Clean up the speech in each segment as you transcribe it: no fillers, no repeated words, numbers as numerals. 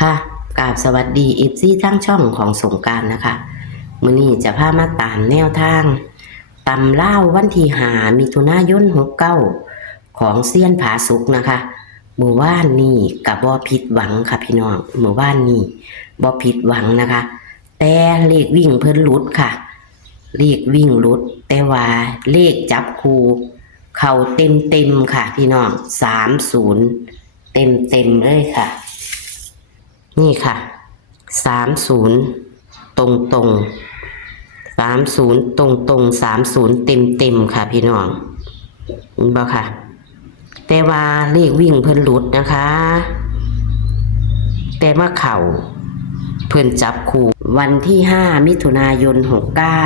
ค่ะกราบสวัสดีทั้งช่องของสงกรานต์นะคะมื้อนี้จะพามาตามแนวทางตำล่าววันที่5มิถุนายน69ของเซียนผาสุกนะคะหมู่บ้านนี้กับบ่ผิดหวังค่ะพี่น้องหมู่บ้านนี้บ่ผิดหวังนะคะ แต่เลขวิ่งเพิ่นหลุดค่ะเลขวิ่งหลุดแต่ว่าเลขจับคู่เข้าเต็มค่ะพี่น้อง30เต็มเลยค่ะนี่ค่ะ30ตรง30เต็มค่ะพี่น้องเห็นบ่ค่ะแต่ว่าเลขวิ่งเพิ่นหลุดนะคะแต่มาเข้าเพิ่นจับคู่วันที่5มิถุนายน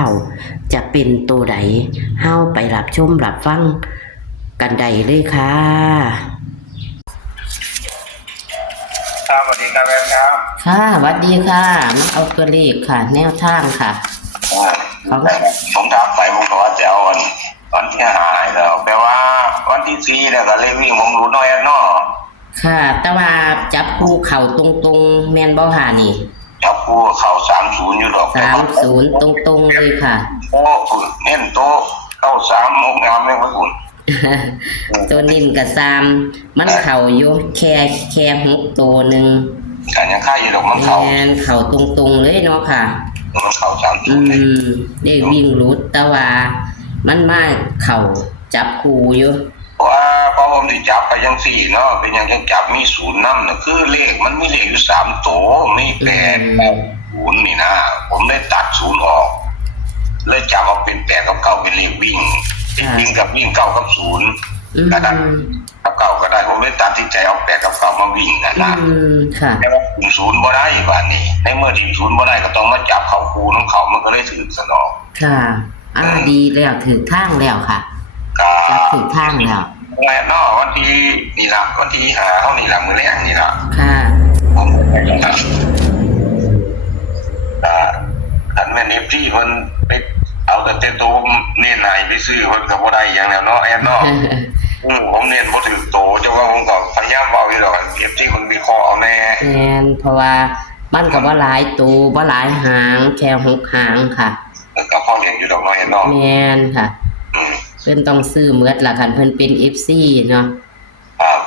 69จะเป็นตัวใดเฮาไปรับชมรับฟังกันได้เลยค่ะครับสวัสดีครับแม่ครับค่ะสวัสดีค่ะมาเอาตัวเลขค่ะแนวทางค่ะผมถามไปผมบอกว่าจะเอาวันที่หายแล้วแปลว่าวันที่สี่เนี่ยก็เลยวิ่งผมรู้น้อยเนาะค่ะแต่ว่าจับคู่เข่าตรงๆแมนบ่ค่ะนี่จับคู่เขา30อยู่ดอก30ตรงๆเลยค่ะโอ้คุณเน้นโตเข้า3งดงามเลยคุณ ตัวนิ่มกับมันเข่าอยู่แค่6ตัวหนึ่งแต่ยังค่าอยู่ดอกมันเขาแมนเข่าตรงๆเลยเนาะค่ะมันเขา30เลยได้วิ่งรุดแต่ว่ามันมาเข่าจับคู่อยู่เพราะว่าพอผมได้จับไปยัง4เนาะเป็นยังจับมี0นำน่ะคือเลขมันมีเลขอยู่3ตัวมี8 0นี่นะผมได้ตัด0ออกเลยจับเอาเป็น8กับ9เป็นเลขวิ่งกับวิ่ง9กับ0ก็ได้กับ9ก็ได้ผมเลยตัดสินใจเอา8กับ9มาวิ่งนะค่ะแต่ว่าถึง0บ่ได้บาดนี้ในเมื่อถึง0บ่ได้ก็ต้องมาจับเข้าคูของเขามันก็เลยถึงสนองค่ะดีแล้วถึงทางแล้วค่ะก็ถึงทางแล้วแล้วเนาะวันที่นี่ล่ะวันที่5เฮานี่ล่ะมื้อแรกนี่ล่ะค่ะผมไปจังซั่นคันแม่น FT เพิ่นไปเอาแต่ตัวเน้นให้ไปซื้อเพิ่นก็บ่ได้หยังแล้วเนาะแอนเนาะผมเน้นบ่ถึงโตจังว่าผมก็พยายามเว้าอยู่ดอกFT เพิ่นวิเคราะห์เอาแน่เพราะว่ามันก็บ่หลายตัวบ่หลายหางแค่6หางค่ะก็พอเห็นอยู่ดอกน้อยเนาะแม่นค่ะเพิ่นต้องซื้อหมดล่ะคันเพิ่นเป็น FC เนาะครับ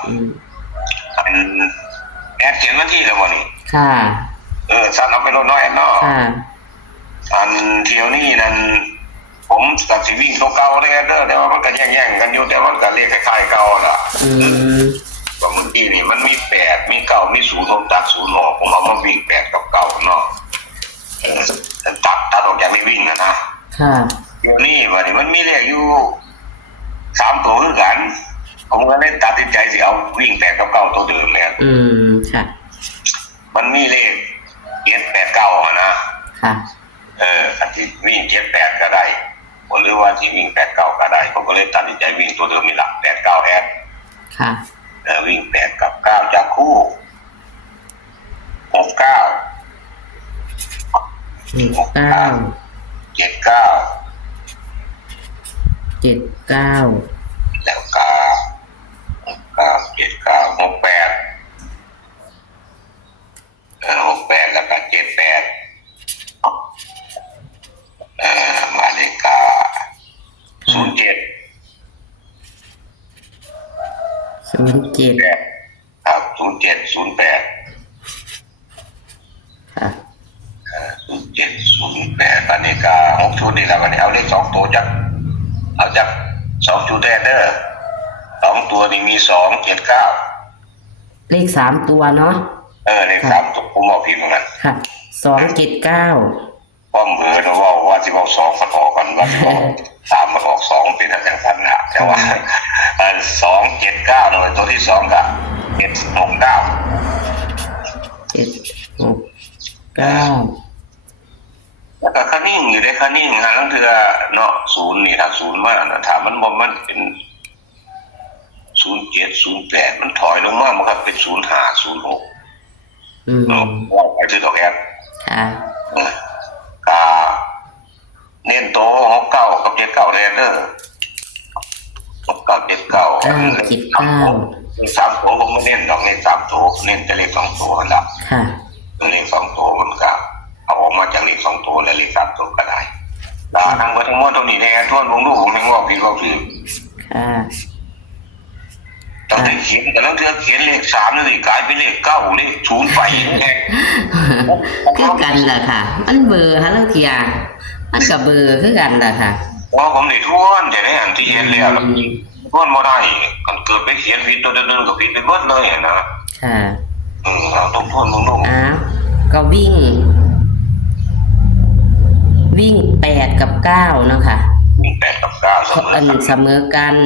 แอดเขียนวันที่แล้วบ่นี่ค่ะสั่นเอาไปโลน้อยเนาะค่ะอันเที่ยวนี้นั่นผมกับสิวิ่งเก่าๆเลยเด้อแต่ว่ามันก็แย่งๆกันอยู่แต่ว่าก็เลขคล้ายๆเก่าล่ะว่าเมื่อกี้นี่มันมี8มี9มี0ผมตัด0ออกผมเอามาวิ่ง8กับ9เนาะตัดออกจากไม่วิ่งนะค่ะเดี๋ยวนี้ว่านี่มันมีเลขอยู่3ตัวคือกันผมก็เลยตัดสินใจสิเอาวิ่ง8กับ9ตัวเดิมเนี่ยค่ะมันมีเลข7 8 9นะค่ะอันที่วิ่ง7 8ก็ได้หรือว่าที่วิ่ง8 9ก็ได้ผมก็เลยตัดสินใจวิ่งตัวเดิมนี่ล่ะ8 9แอดค่ะวิ่ง8กับ9จับคู่6 9 6 9 7 9แล้วก็7 9 6 8แล้วก็7 8มาเลข07ครับ07 08ค่ะ07 08มาเลข6ชุดนี่แล้ววันนี้เอาเลข2ตัวเอาจาก2ชุดแรกเด้อ2ตัวนี่มี2 7 9เลข3ตัวเนาะเลข3ตัวผมบอกผิดเหมือนกันค่ะ2 7 9ป้อมเบอร์นะว่าสิบอก2มันออกกันว่า3มันออก2เป็นอย่างนั้นนะแต่ว่า2 7 9เลยตัวที่2ก็7 6 9 แล้วก็คันนิ่งอยู่ได้คันนิ่งฮะทั้งเทือเนาะ0นี่ถ้า0มากนะถ้ามันบ่มันเป็น07 08มันถอยลงมามันก็เป็น05 06ว่าไปถือดอกแอดค่ะเน้นโต69กับ79แลนเดอร์69 79 สามตัวผมไม่เน้นดอกเลขสามตัวเน้นแต่เลขสองตัวละ ค่ะ เลขสองตัวมันก็เอาออกมาจากเลขสองตัวและเลขสามตัวก็ได้แล้วทั้งหมดทั้งมวลตรงนี้ในทวนวงลูกผมไม่ว่าพี่ว่าคือ ค่ะ ต้องได้เขียนแต่แล้วเธอเขียนเลขสามนี่กลายเป็นเลขเก้าเลขศูนย์ไปไง คือกันล่ะค่ะ มันเบอร์ฮะแล้วเทียมันกับเบอร์คือกันล่ะค่ะ เพราะผมได้ทวนแต่ในอันที่เห็นแล้วทวนไม่ได้กันเกิดไปเขียนผิดตัวเดินก็ผิดไปหมดเลยนะ ค่ะ เราต้องทวนวงลูก อ้าวก็วิ่ง8 กับ 9เนาะค่ะ มีแปดกับเก้าเสมอ อัน กัน เสมอกัน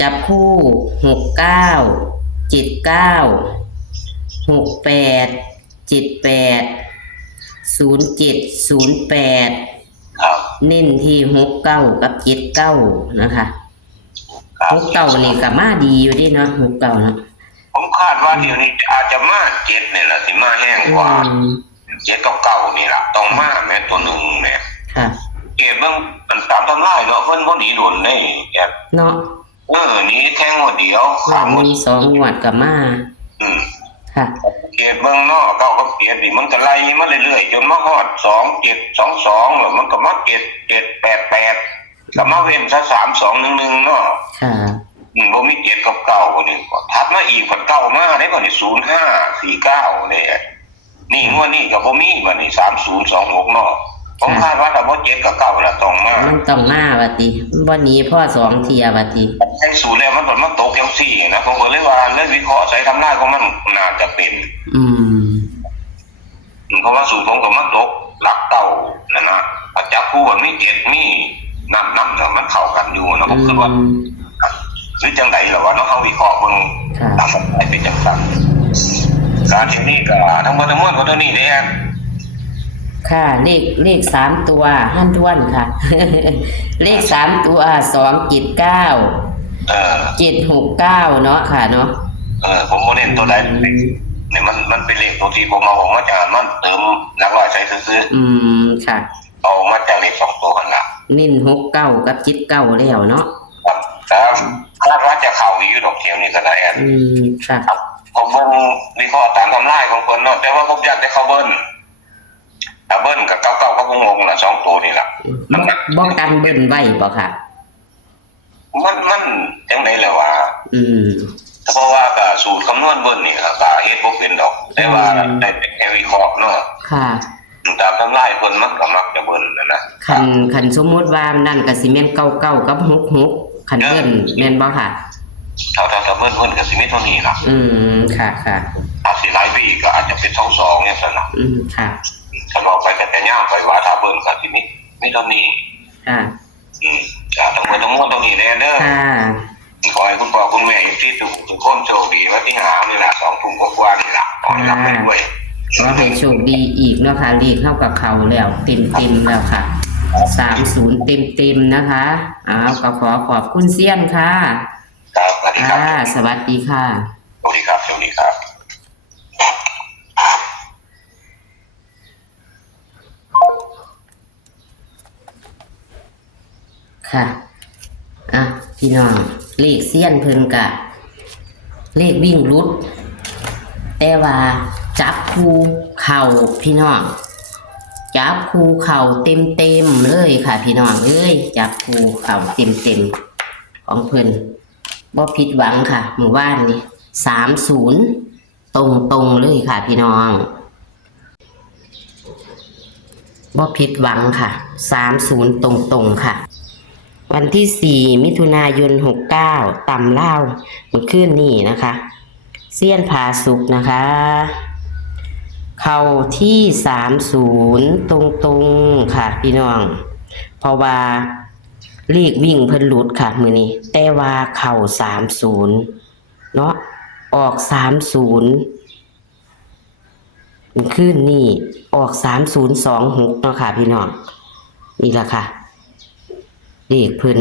จับคู่69 79 68 78 07 08 ครับ เน้นที่69กับ79นะคะ69นี่ก็มาดีอยู่ดิเนาะ69เนาะ ผมคาดว่าเดี๋ยวนี้อาจจะมาเจ็ดเนี่ยแหละสิมาแห้งกว่าเจ็ดกับเก้านี่แหละต้องมาแม้ตัวหนึ่งเนี่ย ค่ะ เก็บมันตามตำราเนาะเพิ่นบ่หนีโดนได้แก เนาะ หนี้แท่งหัวเดียว หลังมี2งวดก็มา อืม ค่ะ เก็บเบิ่งเนาะเก้ากับเจ็ดนี่มันก็ไล่มาเรื่อยๆจนมาฮอด2722แล้วมันก็มา7788ก็มาเว้นซะ3211เนาะ ค่ะ บ่มี7กับ9บ่นี่ก็ถัดมาอีกก็เก้ามาได้บ่นี่0549เนี่ยนี่งวดนี้ก็บ่มีบ่นี่3026เนาะผมคาดว่าถ้าบ่7กับ9แล้วต้องมา มันต้องมาว่าติบ่หนีพ่อ2เที่ยว่าติ ใช้สูตรแล้วมันผลมันตกยังสี่นะผมก็เลยว่าเรื่องวิเคราะห์ใช้ทำได้ของมันน่าจะเป็น อืม เพราะว่าสูตรผมกับมันตกหลักเต่านะปัจจับคู่มันไม่เจ็ดมีน้ำเนี่ยมันเข้ากันอยู่นะผมคิดว่าหรือจังไดหรอวะเนาะเขาวิเคราะห์มันตามไปเป็นจังสันการที่นี่ก็ทั้งหมดทั้งมวลของตัวนี้เนี่ย ค่ะเลข3ตัวหั่นท้วนค่ะ เลข3ตัว279 769เนาะค่ะเนาะ ผมโมเน้นตัวใดเนี่ยมันเป็นเลขตัวที่ผมเอาออกมาจากมันเติมหลักร้อยใช้ซื้อ ค่ะ เอามาจากเลขสองตัวกันละ เน้น69กับ79แล้วเนาะ ครับคาดว่าจะเข่าอยู่ดอกเทียมนี่ก็ได้อัน ค่ะ ครับผมเบิ้งวิเคราะห์ตามทำลายของคนเนาะแต่ว่าผมอยากได้เขาเบิ้ลถ้าเบิ้ลกับเก้าเก้าก็งงนะสองตัวนี่แหละน้ำหนัก บ่กันเบิ่นไว้บ่ค่ะ มันจังไหนเลยวะ เพราะว่าก็สูตรคำนวณเบิ้ลนี่ครับก็เฮ็ดบ่เป็นดอก แต่ว่าได้เป็นแค่วิเคราะห์เนาะ ค่ะ ตามทำลายเพิ่นมันก็มักจะเบิ้ลนะ คันสมมุติว่านั่นก็สิแม่น99กับ66คันเบิ่นแม่นบ่ค่ะ ถ้าเบิ้ลเพิ่นก็สิมีเท่านี้ล่ะ ค่ะค่ะ ถ้าสิหลายไปอีกก็อาจจะเป็น22เนี่ยซั่นน่ะ ค่ะ ถ้าบอกไปแต่ย่างไปว่าถ้าเบิ้ลก็สิมีเท่านี้ ค่ะ ทั้งหมดทั้งมวลตรงนี้แน่เด้อ ค่ะ ขอให้คุณพ่อคุณแม่ที่ทุกคนโชคดีว่าที่หานี่แหละ2 ทุ่มกว่านี่แหละขอให้รับไปด้วย ขอให้โชคดีอีกเนาะค่ะเลขเข้ากับเขาแล้วเต็มแล้วค่ะ30เต็มนะคะก็ขอบคุณเซียนค่ะ ครับสวัสดีครับ สวัสดีค่ะ สวัสดีครับสวัสดีครับ ค่ะพี่น้องเลขเซียนเพิ่นกะเลขวิ่งรุดแต่ว่าจับคู่เข่าพี่น้องจับคู่เข่าเต็มเลยค่ะพี่น้องจับคู่เข่าเต็มของเพิ่นบ่ผิดหวังค่ะเมื่อวานนี้30ตรงเลยค่ะพี่น้องบ่ผิดหวังค่ะ30ตรงค่ะวันที่4มิถุนายน69ตำเล่าวเมื่อคืนนี้นะคะเซียนผาสุกนะคะเข้าที่30ตรงค่ะพี่น้องเพราะว่าเลขวิ่งเพิ่นหลุดค่ะมื้อนี้แต่ว่าเข้า30เนาะออก30เมื่อคืนนี้ออก3026เนาะค่ะพี่น้องนี่ล่ะค่ะเลขเพิ่น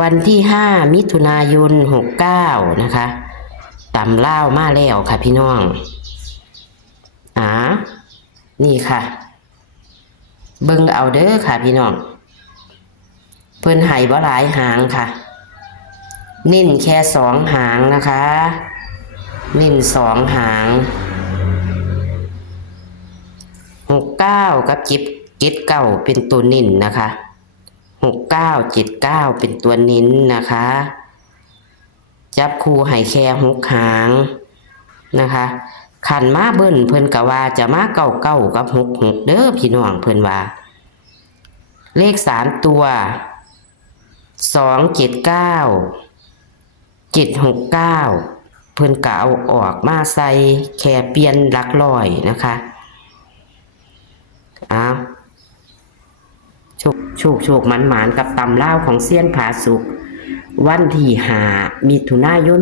วันที่5มิถุนายน69นะคะตำล่าวมาแล้วค่ะพี่น้องนี่ค่ะเบิ่งเอาเด้อค่ะพี่น้องเพิ่นให้บ่หลายหางค่ะ นิ่นแค่2 หางนะคะนิ่น2 หาง69กับ79เป็นตัวนิ่นนะคะ69 79เป็นตัวนิ้นนะคะจับคู่ให้แค่6 หางนะคะขันมาเบิ้นเพิ่นกะว่าจะมา99กับ66เด้อพี่น้องเพิ่นว่าเลข3 ตัว279 769เพิ่นกะเอาออกมาใส่แค่เปลี่ยนหลักร้อยนะคะโชคมันกับตำเล่าของเซียนผาสุกวันที่5 มิถุนายน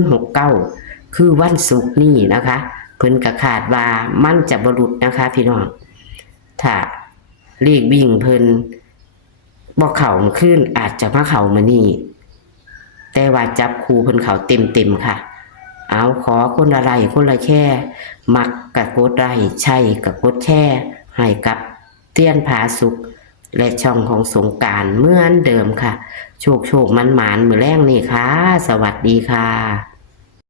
69คือวันศุกร์นี่นะคะเพิ่นกะขาดว่ามันจะบรุษนะคะพี่น้องถ้าเลขวิ่งเพิ่นบ่เข้าขึ้นอาจจะมาเข้ามานี่แต่ว่าจับคู่เพิ่นเข้าเต็มค่ะเอาขอคนละไลค์คนละแช่มักกะกดไลค์ใช่กะกดแช่ให้กับเซียนผาสุกและช่องของสงกรานต์เหมือนเดิมค่ะโชคมันมื้อแรงนี่ค่ะสวัสดีค่ะ